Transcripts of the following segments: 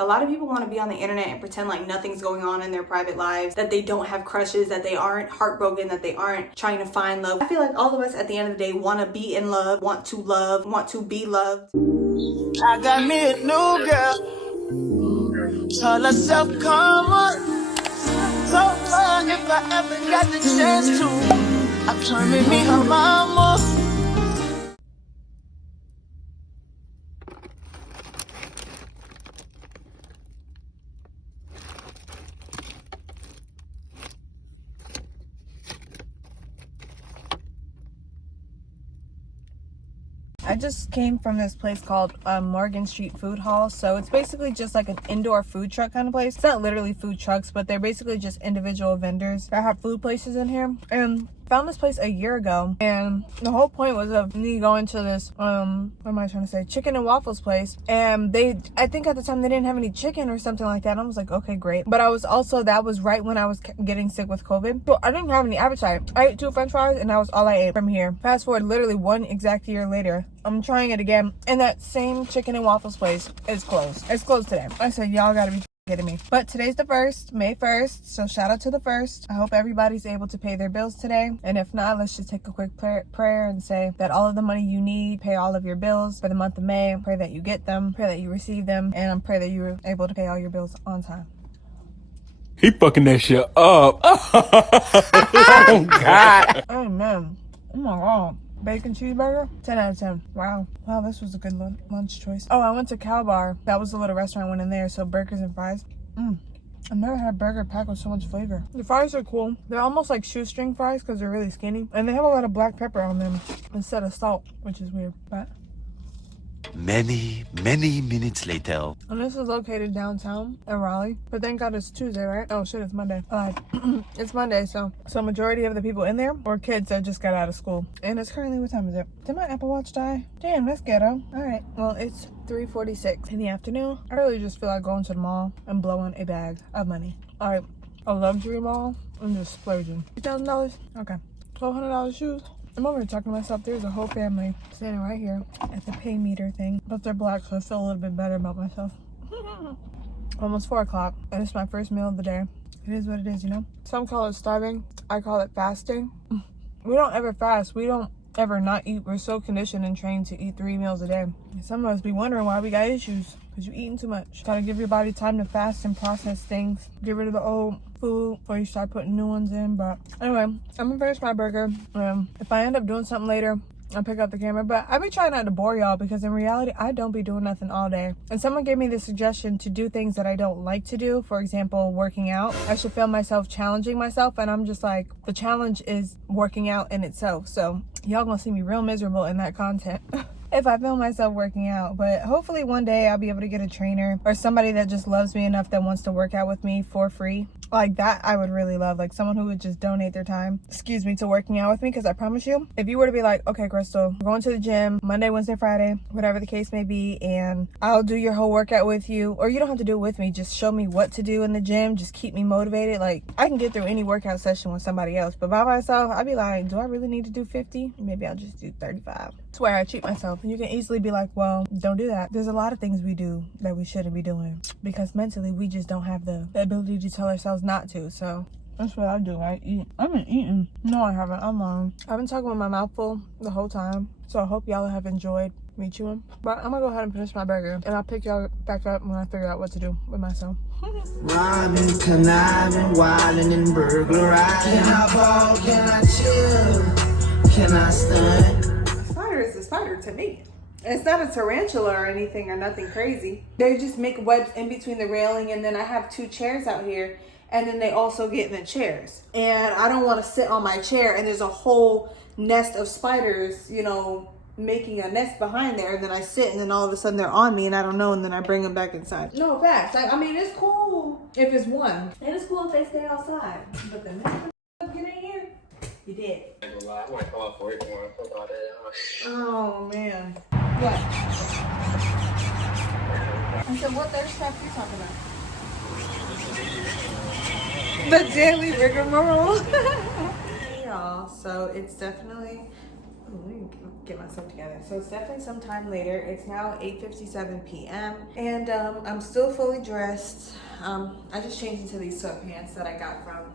A lot of people want to be on the internet and pretend like nothing's going on in their private lives, that they don't have crushes, that they aren't heartbroken, that they aren't trying to find love. I feel like all of us at the end of the day want to be in love, want to be loved. I got me a new girl. Tell herself karma. So far, if I ever got the chance to, I turn me her mama. I just came from this place called Morgan Street Food Hall. So it's basically just like an indoor food truck kind of place. It's not literally food trucks, but they're basically just individual vendors that have food places in here. And found this place a year ago, and the whole point was of me going to this what am I trying to say, chicken and waffles place, and I think at the time they didn't have any chicken or something like that. And I was like, okay, great. But that was right when I was getting sick with COVID, so I didn't have any appetite. I ate 2 french fries and that was all I ate from here. Fast forward literally 1 exact year later, I'm trying it again, and that same chicken and waffles place is closed. It's closed today. I said, y'all gotta be kidding me. But today's the 1st, May 1st, so shout out to the 1st. I hope everybody's able to pay their bills today, and if not, let's just take a quick prayer and say that all of the money you need, pay all of your bills for the month of May. Pray that you get them, pray that you receive them, and pray that you're able to pay all your bills on time. He fucking that shit up. Oh God. Amen. Oh my God. Bacon cheeseburger, 10 out of 10. Wow, this was a good lunch choice. Oh, I went to Cow Bar. That was the little restaurant I went in there. So burgers and fries. I've never had a burger packed with so much flavor. The fries are cool. They're almost like shoestring fries because they're really skinny, and they have a lot of black pepper on them instead of salt, which is weird. But many minutes later. and this is located downtown in Raleigh. But thank God it's Tuesday, right? Oh shit, it's Monday. It's Monday, so majority of the people in there were kids that just got out of school. And it's currently, what time is it? Did my Apple Watch die? Damn, that's ghetto. Alright, well, it's 3:46 in the afternoon. I really just feel like going to the mall and blowing a bag of money. Alright, a luxury mall and just splurging. $2,000? Okay. $1,200 shoes? I'm over here talking to myself. There's a whole family standing right here at the pay meter thing, but they're black, so I feel a little bit better about myself. Almost 4 o'clock, and it's my first meal of the day. It is what it is, you know? Some call it starving. I call it fasting. We don't ever fast. We don't ever not eat. We're so conditioned and trained to eat 3 meals a day. Some of us be wondering why we got issues, because you're eating too much. Gotta give your body time to fast and process things. Get rid of the old food before you start putting new ones in. But anyway, I'm gonna finish my burger. If I end up doing something later, I'll pick up the camera. But I be trying not to bore y'all, because in reality, I don't be doing nothing all day. And someone gave me the suggestion to do things that I don't like to do. For example, working out. I should film myself challenging myself, and I'm just like, the challenge is working out in itself. So y'all gonna see me real miserable in that content. If I film myself working out. But hopefully one day I'll be able to get a trainer or somebody that just loves me enough that wants to work out with me for free. Like that I would really love, like someone who would just donate their time, to working out with me. Because I promise you, if you were to be like, okay, Crystal, we're going to the gym Monday, Wednesday, Friday, whatever the case may be, and I'll do your whole workout with you, or you don't have to do it with me, just show me what to do in the gym, just keep me motivated. Like, I can get through any workout session with somebody else, but by myself, I'd be like, do I really need to do 50? Maybe I'll just do 35. Swear I cheat myself. And you can easily be like, well, don't do that. There's a lot of things we do that we shouldn't be doing, because mentally we just don't have the ability to tell ourselves not to. So that's what I do. I eat. I've been eating. No, I haven't. I'm lying. I've been talking with my mouth full the whole time. So I hope y'all have enjoyed me chewing. But I'm gonna go ahead and finish my burger, and I'll pick y'all back up when I figure out what to do with myself. Robbing, conniving, wilding, and burglarizing. Can I ball? Can I chill? Can I stunt? A spider is a spider to me. It's not a tarantula or anything or nothing crazy. They just make webs in between the railing, and then I have 2 chairs out here, and then they also get in the chairs. And I don't want to sit on my chair and there's a whole nest of spiders, you know, making a nest behind there, and then I sit, and then all of a sudden they're on me and I don't know, and then I bring them back inside. No, facts. I mean, it's cool if it's one, and it's cool if they stay outside, but the next get in here, you did. I might call for it tomorrow. Oh man. What? I said, what thirst trap you talking about? The daily rigmarole. Hey y'all, so it's definitely Let me get myself together. So it's definitely some time later. It's now 8:57 p.m. and I'm still fully dressed. I just changed into these sweatpants that I got from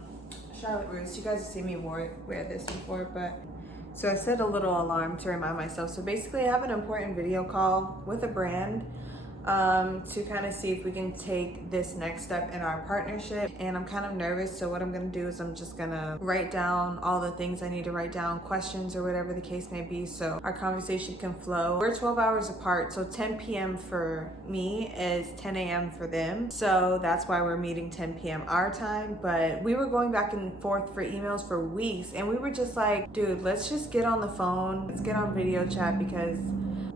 Charlotte Russe. You guys have seen me wear this before, but so I set a little alarm to remind myself. So basically I have an important video call with a brand to kind of see if we can take this next step in our partnership, and I'm kind of nervous. So what I'm gonna do is I'm just gonna write down all the things I need to write down, questions or whatever the case may be, so our conversation can flow. We're 12 hours apart, so 10 p.m. for me is 10 a.m. for them, so that's why we're meeting 10 p.m. our time. But we were going back and forth for emails for weeks, and we were just like, dude, let's just get on the phone, let's get on video chat, because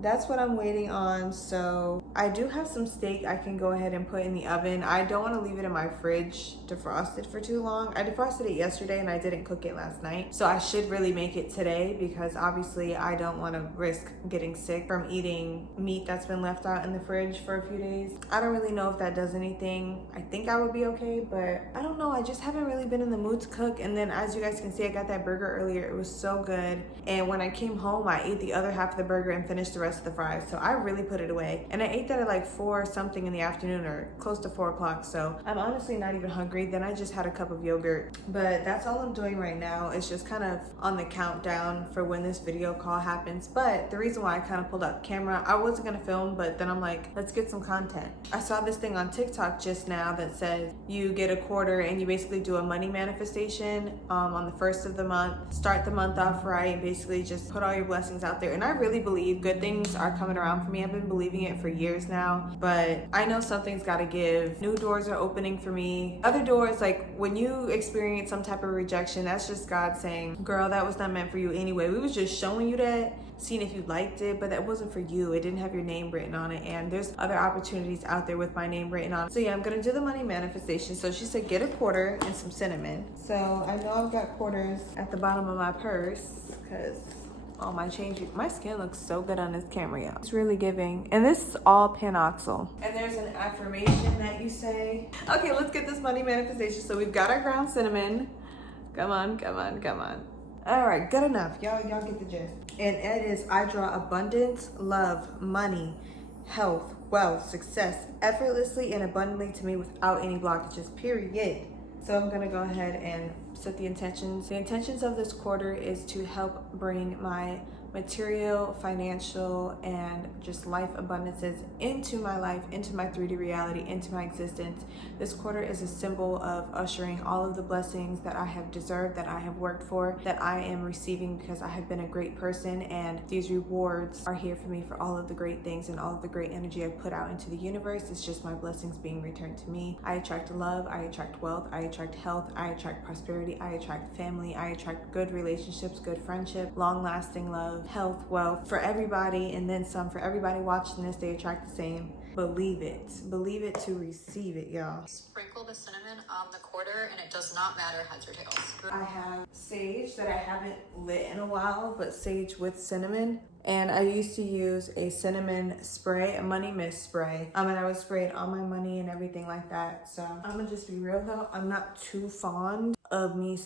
that's what I'm waiting on. So I do have some steak I can go ahead and put in the oven. I don't want to leave it in my fridge defrosted for too long. I defrosted it yesterday and I didn't cook it last night. So I should really make it today, because obviously I don't want to risk getting sick from eating meat that's been left out in the fridge for a few days. I don't really know if that does anything. I think I would be okay, but I don't know. I just haven't really been in the mood to cook. And then as you guys can see, I got that burger earlier. It was so good. And when I came home, I ate the other half of the burger and finished the rest of the fries. So I really put it away. And I ate that at like 4 something in the afternoon, or close to 4 o'clock. So I'm honestly not even hungry. Then I just had a cup of yogurt. But that's all I'm doing right now. It's just kind of on the countdown for when this video call happens. But the reason why I kind of pulled out the camera, I wasn't gonna film, but then I'm like, let's get some content. I saw this thing on TikTok just now that says you get a quarter and you basically do a money manifestation on the 1st of the month. Start the month off right and basically just put all your blessings out there. And I really believe good things are coming around for me. I've been believing it for years now, but I know something's got to give. New doors are opening for me. Other doors, like when you experience some type of rejection, that's just God saying, girl, that was not meant for you anyway. We was just showing you that, seeing if you liked it, but that wasn't for you. It didn't have your name written on it, and there's other opportunities out there with my name written on it. So yeah, I'm gonna do the money manifestation. So she said get a quarter and some cinnamon. So I know I've got quarters at the bottom of my purse, because all my change. My skin looks so good on this camera, y'all. It's really giving. And this is all panoxyl. And there's an affirmation that you say. Okay, let's get this money manifestation. So we've got our ground cinnamon. Come on, come on, come on. All right, good enough. Y'all get the gist. And it is, I draw abundance, love, money, health, wealth, success, effortlessly and abundantly to me without any blockages, period. So I'm gonna go ahead and set the intentions. The intentions of this quarter is to help bring my material, financial, and just life abundances into my life, into my 3D reality, into my existence. This quarter is a symbol of ushering all of the blessings that I have deserved, that I have worked for, that I am receiving because I have been a great person, and these rewards are here for me for all of the great things and all of the great energy I put out into the universe. It's just my blessings being returned to me. I attract love, I attract wealth, I attract health, I attract prosperity, I attract family, I attract good relationships, good friendship, long-lasting love, health, wealth for everybody, and then some. For everybody watching this, they attract the same. Believe it to receive it, y'all. Sprinkle the cinnamon on the quarter, and it does not matter heads or tails. I have sage that I haven't lit in a while, but sage with cinnamon. And I used to use a cinnamon spray, a money mist spray. And I would spray it on my money and everything like that. So I'm gonna just be real though, I'm not too fond of me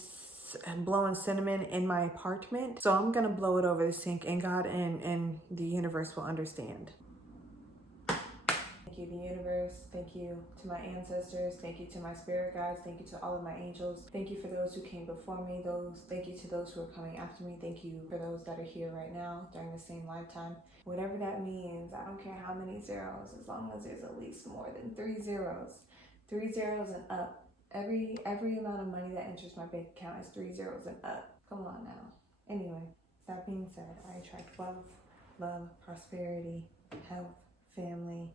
blowing cinnamon in my apartment. So I'm gonna blow it over the sink, and God and the universe will understand. Thank you, the universe. Thank you to my ancestors. Thank you to my spirit guides. Thank you to all of my angels. Thank you for those who came before me. Thank you to those who are coming after me. Thank you for those that are here right now during the same lifetime. Whatever that means, I don't care how many zeros, as long as there's at least more than 3 zeros. 3 zeros and up. Every amount of money that enters my bank account is 3 zeros and up. Come on now. Anyway, that being said, I attract wealth, love, prosperity, health, family,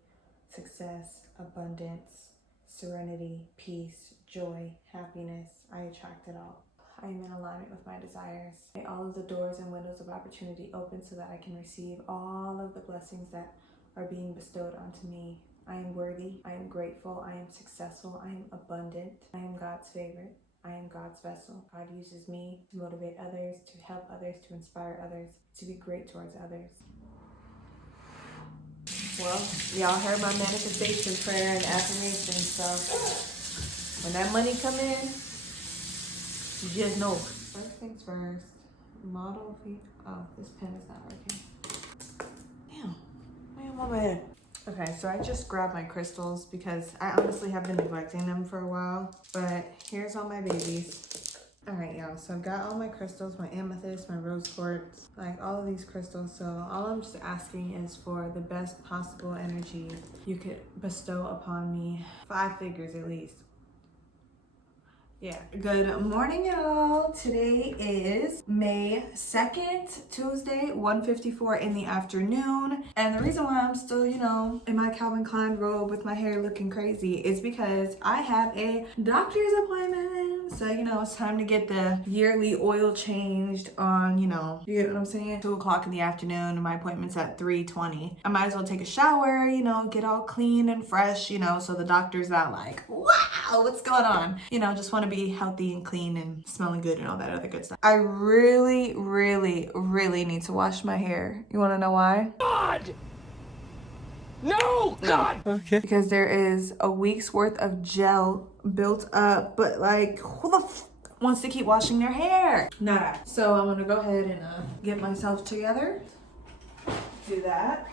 success, abundance, serenity, peace, joy, happiness. I attract it all. I am in alignment with my desires. May all of the doors and windows of opportunity open so that I can receive all of the blessings that are being bestowed onto me. I am worthy, I am grateful, I am successful, I am abundant, I am God's favorite, I am God's vessel. God uses me to motivate others, to help others, to inspire others, to be great towards others. Well, y'all heard my manifestation prayer and affirmation, so when that money come in, you just know. First things first, Model fee. Oh, this pen is not working. Damn. I am on my head. Okay, so I just grabbed my crystals because I honestly have been neglecting them for a while. But here's all my babies. All right, y'all. So I've got all my crystals, my amethyst, my rose quartz, like all of these crystals. So all I'm just asking is for the best possible energy you could bestow upon me. 5 figures at least. Yeah. Good morning, y'all. Today is May 2nd, Tuesday, 1:54 in the afternoon. And the reason why I'm still, you know, in my Calvin Klein robe with my hair looking crazy is because I have a doctor's appointment. So, you know, it's time to get the yearly oil changed on, you know, you get what I'm saying? 2 o'clock in the afternoon, and my appointment's at 3:20. I might as well take a shower, you know, get all clean and fresh, you know, so the doctor's not like, wow, what's going on? You know, just want to be healthy and clean and smelling good and all that other good stuff. I really need to wash my hair. You want to know why? God! No! God! Okay. Because there is a week's worth of gel built up, but like, who the wants to keep washing their hair? Nada. So I'm gonna go ahead and get myself together. Do that.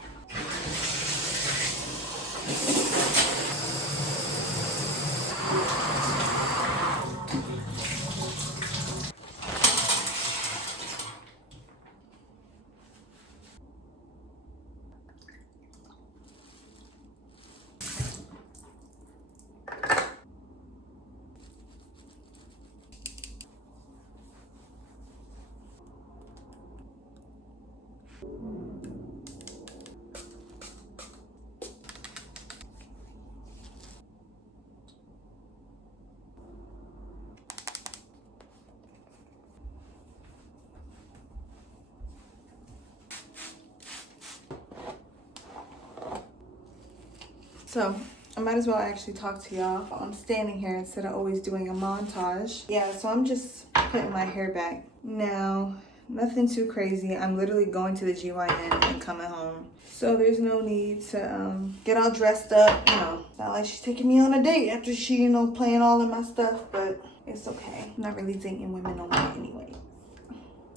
So I might as well actually talk to y'all while I'm standing here instead of always doing a montage. Yeah, so I'm just putting my hair back. Now, nothing too crazy. I'm literally going to the GYN and coming home. So there's no need to get all dressed up, you know. Not like she's taking me on a date after she, you know, playing all of my stuff, but it's okay. I'm not really dating women no more anyway.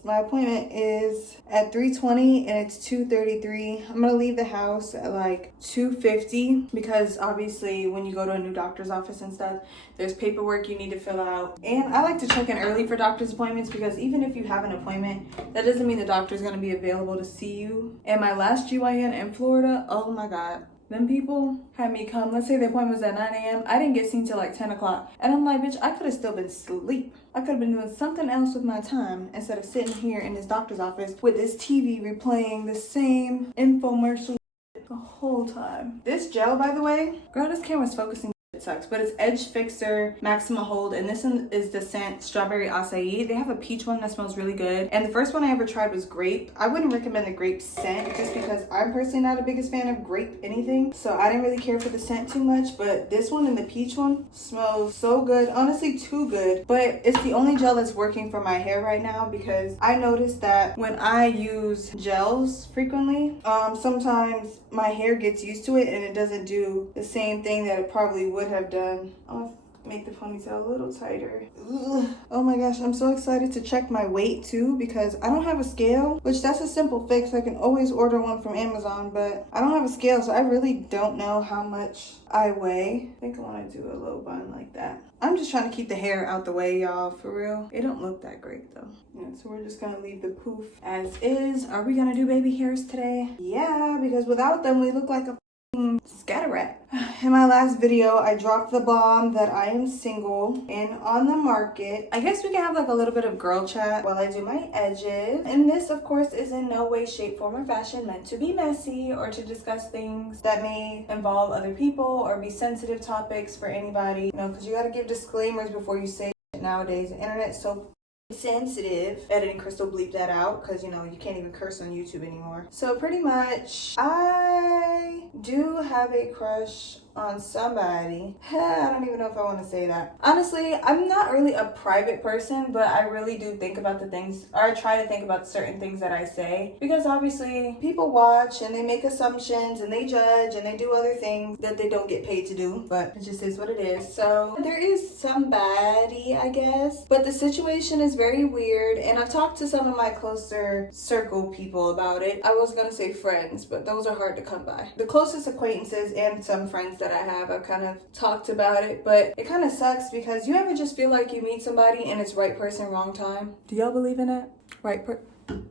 My appointment is at 3:20 and it's 2:33. I'm gonna leave the house at like 2:50 because obviously when you go to a new doctor's office and stuff, there's paperwork you need to fill out. And I like to check in early for doctor's appointments because even if you have an appointment, that doesn't mean the doctor's gonna be available to see you. And my last GYN in Florida, oh my God. Them people had me come, let's say the appointment was at 9 a.m. I didn't get seen till like 10 o'clock. And I'm like, bitch, I could have still been asleep. I could have been doing something else with my time instead of sitting here in this doctor's office with this TV replaying the same infomercial the whole time. This gel, by the way, girl, this camera's focusing. It sucks, but it's Edge Fixer Maximum Hold, and this one is the scent Strawberry Acai. They have a peach one that smells really good, and the first one I ever tried was grape. I wouldn't recommend the grape scent just because I'm personally not the biggest fan of grape anything, so I didn't really care for the scent too much, but this one and the peach one smells so good, honestly too good. But it's the only gel that's working for my hair right now because I noticed that when I use gels frequently, sometimes my hair gets used to it and it doesn't do the same thing that it probably would have done. I'll make the ponytail a little tighter. Ugh. Oh my gosh, I'm so excited to check my weight too because I don't have a scale, which that's a simple fix. I can always order one from Amazon, but I don't have a scale, so I really don't know how much I weigh. I think I want to do a low bun like that. I'm just trying to keep the hair out the way, y'all, for real. It don't look that great though. Yeah, so we're just gonna leave the poof as is. Are we gonna do baby hairs today? Yeah, because without them we look like a scatter rat. In my last video, I dropped the bomb that I am single and on the market. I guess we can have like a little bit of girl chat while I do my edges. And this, of course, is in no way, shape, form, or fashion meant to be messy or to discuss things that may involve other people or be sensitive topics for anybody. You know, because you got to give disclaimers before you say shit nowadays. The internet's so sensitive. Editing Crystal bleep that out because you know you can't even curse on YouTube anymore. So pretty much I do have a crush on somebody. I don't even know if I want to say that. Honestly, I'm not really a private person, but I really do think about the things, or I try to think about certain things that I say, because obviously people watch and they make assumptions and they judge and they do other things that they don't get paid to do, but it just is what it is. So there is somebody, I guess, but the situation is very weird, and I've talked to some of my closer circle people about it. I was gonna say friends, but those are hard to come by. The closest acquaintances and some friends that I have, I've kind of talked about it, but it kind of sucks because you ever just feel like you meet somebody and it's right person, wrong time? Do y'all believe in that?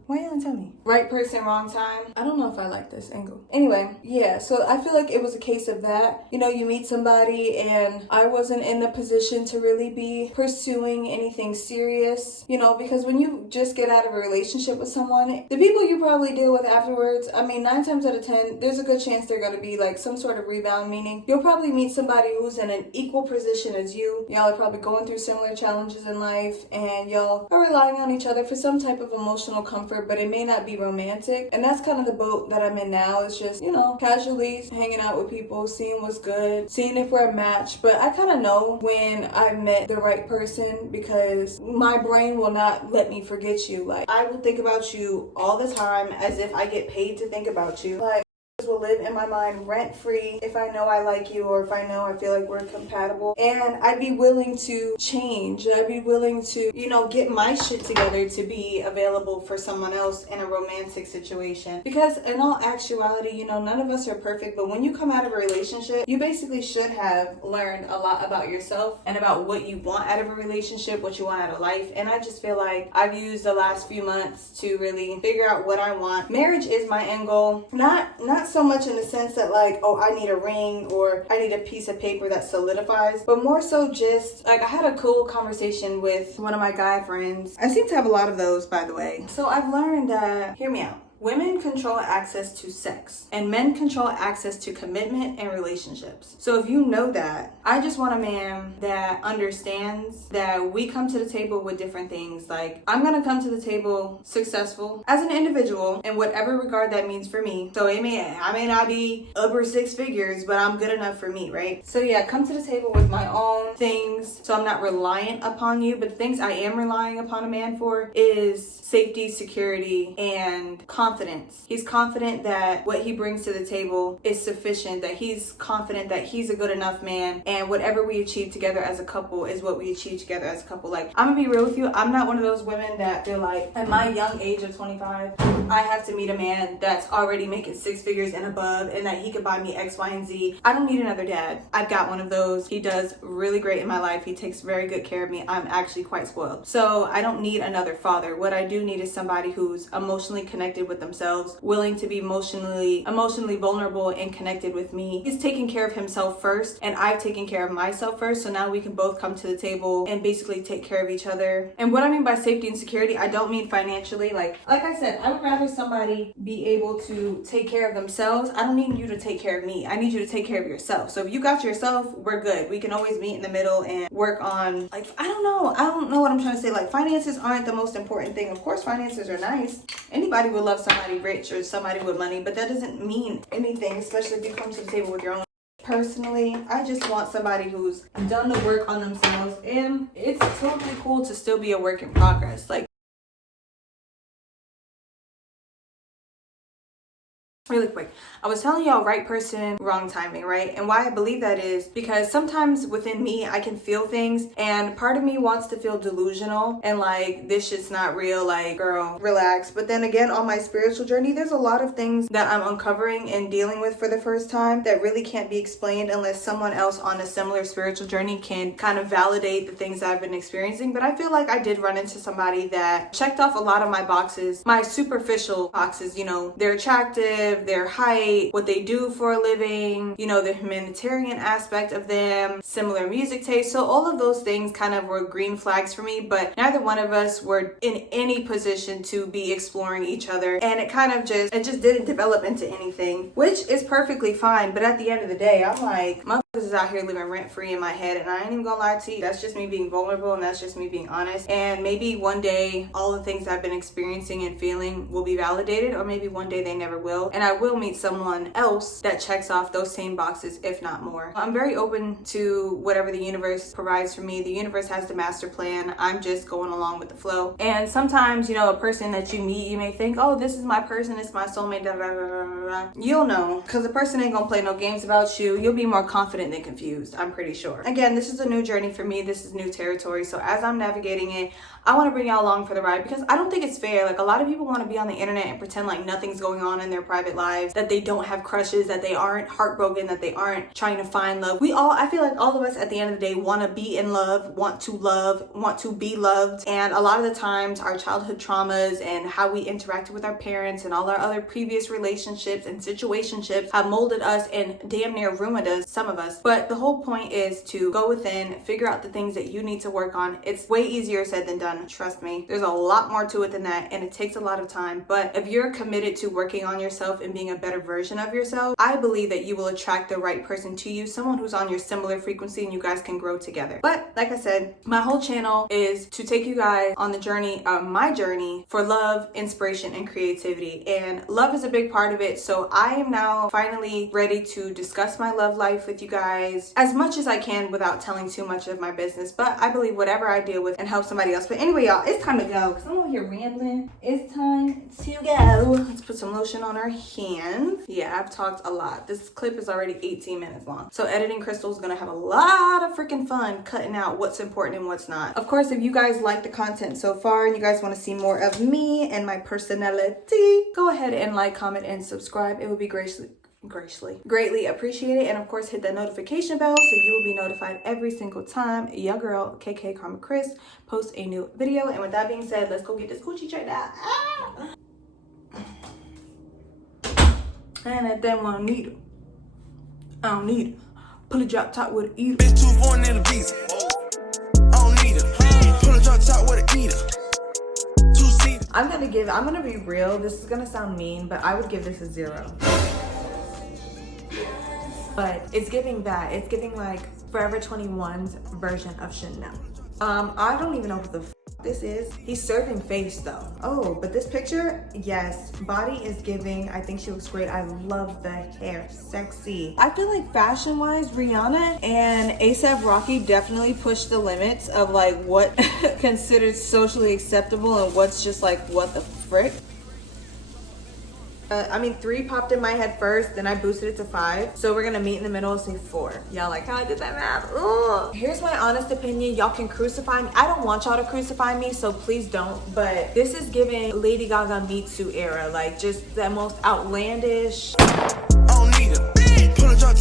Why y'all tell me? Right person, wrong time. I don't know if I like this angle. Anyway, yeah, so I feel like it was a case of that. You know, you meet somebody and I wasn't in the position to really be pursuing anything serious, you know, because when you just get out of a relationship with someone, the people you probably deal with afterwards, I mean, 9 times out of 10, there's a good chance they're going to be like some sort of rebound, meaning you'll probably meet somebody who's in an equal position as you. Y'all are probably going through similar challenges in life and y'all are relying on each other for some type of emotional comfort, but it may not be romantic. And that's kind of the boat that I'm in now. It's just, you know, casually hanging out with people, seeing what's good, seeing if we're a match. But I kind of know when I've met the right person because my brain will not let me forget you. Like, I will think about you all the time as if I get paid to think about you. Like, will live in my mind rent free if I know I like you or if I know I feel like we're compatible, and I'd be willing to change. I'd be willing to, you know, get my shit together to be available for someone else in a romantic situation, because in all actuality, you know, none of us are perfect, but when you come out of a relationship, you basically should have learned a lot about yourself and about what you want out of a relationship, what you want out of life. And I just feel like I've used the last few months to really figure out what I want. Marriage is my end goal, not so much in the sense that like, oh, I need a ring or I need a piece of paper that solidifies, but more so just like I had a cool conversation with one of my guy friends. I seem to have a lot of those, by the way. So I've learned that, hear me out, women control access to sex and men control access to commitment and relationships. So if you know that, I just want a man that understands that we come to the table with different things. Like, I'm gonna come to the table successful as an individual in whatever regard that means for me. So I may not be upper 6 figures, but I'm good enough for me, right? So yeah, come to the table with my own things, so I'm not reliant upon you. But the things I am relying upon a man for is safety, security, and confidence. He's confident that what he brings to the table is sufficient, that he's confident that he's a good enough man, and whatever we achieve together as a couple is what we achieve together as a couple. Like, I'm gonna be real with you, I'm not one of those women that feel like at my young age of 25, I have to meet a man that's already making 6 figures and above and that he could buy me X, Y, and Z. I don't need another dad. I've got one of those. He does really great in my life. He takes very good care of me. I'm actually quite spoiled. So I don't need another father. What I do need is somebody who's emotionally connected with themselves, willing to be emotionally vulnerable and connected with me. He's taking care of himself first, and I've taken care of myself first, so now we can both come to the table and basically take care of each other. And what I mean by safety and security, I don't mean financially. Like I said, I would rather somebody be able to take care of themselves. I don't need you to take care of me. I need you to take care of yourself. So if you got yourself, we're good. We can always meet in the middle and work on, like, I don't know what I'm trying to say. Like, finances aren't the most important thing. Of course, finances are nice. Anybody would love somebody rich or somebody with money, but that doesn't mean anything, especially if you come to the table with your own. Personally, I just want somebody who's done the work on themselves, and it's totally cool to still be a work in progress. Like, really quick, I was telling y'all right person, wrong timing, right? And why I believe that is because sometimes within me, I can feel things, and part of me wants to feel delusional and like, this shit's not real, like, girl, relax. But then again, on my spiritual journey, there's a lot of things that I'm uncovering and dealing with for the first time that really can't be explained unless someone else on a similar spiritual journey can kind of validate the things that I've been experiencing. But I feel like I did run into somebody that checked off a lot of my boxes, my superficial boxes. You know, they're attractive, their height, what they do for a living, you know, the humanitarian aspect of them, similar music taste. So all of those things kind of were green flags for me, but neither one of us were in any position to be exploring each other. And it just didn't develop into anything, which is perfectly fine. But at the end of the day, I'm like, is out here living rent free in my head, and I ain't even gonna lie to you, that's just me being vulnerable and that's just me being honest. And maybe one day all the things I've been experiencing and feeling will be validated, or maybe one day they never will, and I will meet someone else that checks off those same boxes, if not more. I'm very open to whatever the universe provides for me. The universe has the master plan. I'm just going along with the flow. And sometimes, you know, a person that you meet, you may think, oh, this is my person, it's my soulmate, da, da, da, da, da. You'll know, because the person ain't gonna play no games about you. You'll be more confident than confused, I'm pretty sure. Again, this is a new journey for me. This is new territory. So as I'm navigating it, I want to bring y'all along for the ride, because I don't think it's fair. Like, a lot of people want to be on the internet and pretend like nothing's going on in their private lives, that they don't have crushes, that they aren't heartbroken, that they aren't trying to find love. I feel like all of us at the end of the day want to be in love, want to be loved. And a lot of the times our childhood traumas and how we interacted with our parents and all our other previous relationships and situationships have molded us and damn near ruined us, some of us. But the whole point is to go within, figure out the things that you need to work on. It's way easier said than done. Trust me, there's a lot more to it than that, and it takes a lot of time. But if you're committed to working on yourself and being a better version of yourself, I believe that you will attract the right person to you, someone who's on your similar frequency, and you guys can grow together. But like I said, my whole channel is to take you guys on the journey, my journey for love, inspiration, and creativity. And love is a big part of it. So I am now finally ready to discuss my love life with you guys as much as I can without telling too much of my business. But I believe whatever I deal with and help somebody else. But anyway, y'all, it's time to go, because I'm over here rambling. It's time to go. Let's put some lotion on our hands. Yeah, I've talked a lot. This clip is already 18 minutes long. So editing Crystal is gonna have a lot of freaking fun cutting out what's important and what's not. Of course, if you guys like the content so far and you guys want to see more of me and my personality, go ahead and like, comment, and subscribe. It would be greatly appreciated. And of course, hit that notification bell so you will be notified every single time your girl KARMAKRYSS posts a new video. And with that being said, let's go get this coochie checked out. And I don't want to need it. I don't need it. Pull a drop top with an eater. Bitch, too foreign in the visa. I don't need it. Pull a drop top with an eater. I'm gonna be real. This is gonna sound mean, but I would give this a 0. But it's giving that. It's giving like Forever 21's version of Chanel. I don't even know what the this is. He's serving face though. Oh, but this picture, yes, body is giving. I think she looks great. I love the hair, sexy. I feel like fashion wise, Rihanna and A$AP Rocky definitely pushed the limits of like what considered socially acceptable and what's just like, what the frick? 3 popped in my head first, then I boosted it to 5. So we're gonna meet in the middle and say 4. Y'all like how I did that math? Ugh. Here's my honest opinion. Y'all can crucify me. I don't want y'all to crucify me, so please don't. But this is giving Lady Gaga Me Too era. Like, just the most outlandish. I don't need it. Pull a drop